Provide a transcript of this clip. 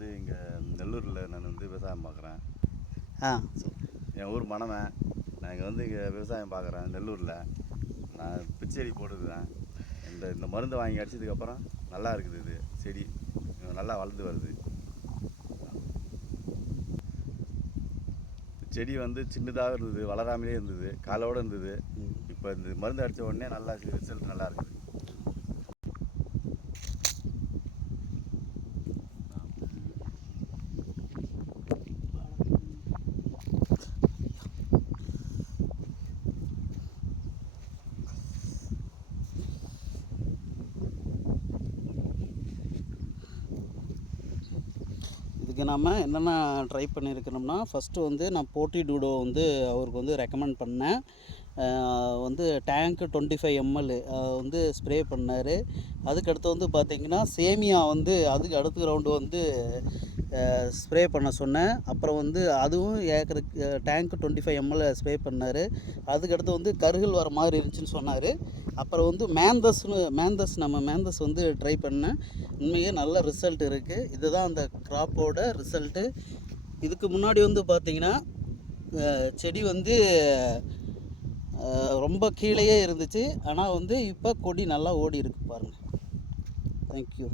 வந்து இங்கே நெல்லூரில் நான் வந்து விவசாயம் பார்க்குறேன். ஆ என் ஊர் மணவன். நான் இங்கே வந்து இங்கே விவசாயம் பார்க்குறேன் நெல்லூரில். நான் பிச்செடி போட்டுருக்கேன். இந்த மருந்து வாங்கி அடிச்சதுக்கப்புறம் நல்லா இருக்குது. இது செடி நல்லா வளர்ந்து வருது. செடி வந்து சின்னதாக இருந்தது, வளராமலே இருந்தது, காலோடு இருந்தது. இப்போ இந்த மருந்து அடித்த உடனே நல்லா ரிசல்ட் நல்லா இருக்குது. இதுக்கு நாம் என்னென்ன ட்ரை பண்ணியிருக்கிறோம்னா, ஃபஸ்ட்டு வந்து நான் போட்டி டூடோ வந்து அவருக்கு வந்து ரெக்கமெண்ட் பண்ணேன். வந்து டேங்க்கு 25 ml வந்து ஸ்ப்ரே பண்ணார். அதுக்கடுத்து வந்து பார்த்திங்கன்னா சேமியா வந்து அதுக்கு அடுத்த ரவுண்டு வந்து ஸ்ப்ரே பண்ண சொன்னேன். அப்புறம் வந்து அதுவும் ஏக்கருக்கு டேங்க்கு 25 ml ஸ்ப்ரே பண்ணார். அதுக்கடுத்து வந்து கருகள் வர மாதிரி இருந்துச்சுன்னு சொன்னார். அப்புறம் வந்து மேந்தஸ் வந்து ட்ரை பண்ணேன். உண்மையே நல்ல ரிசல்ட் இருக்குது. இதுதான் அந்த க்ராப்போட ரிசல்ட்டு. இதுக்கு முன்னாடி வந்து பார்த்திங்கன்னா செடி வந்து ரொம்ப கீழேயே இருந்துச்சு. ஆனால் வந்து இப்போ கொடி நல்லா ஓடி இருக்குது பாருங்கள். தேங்க்யூ.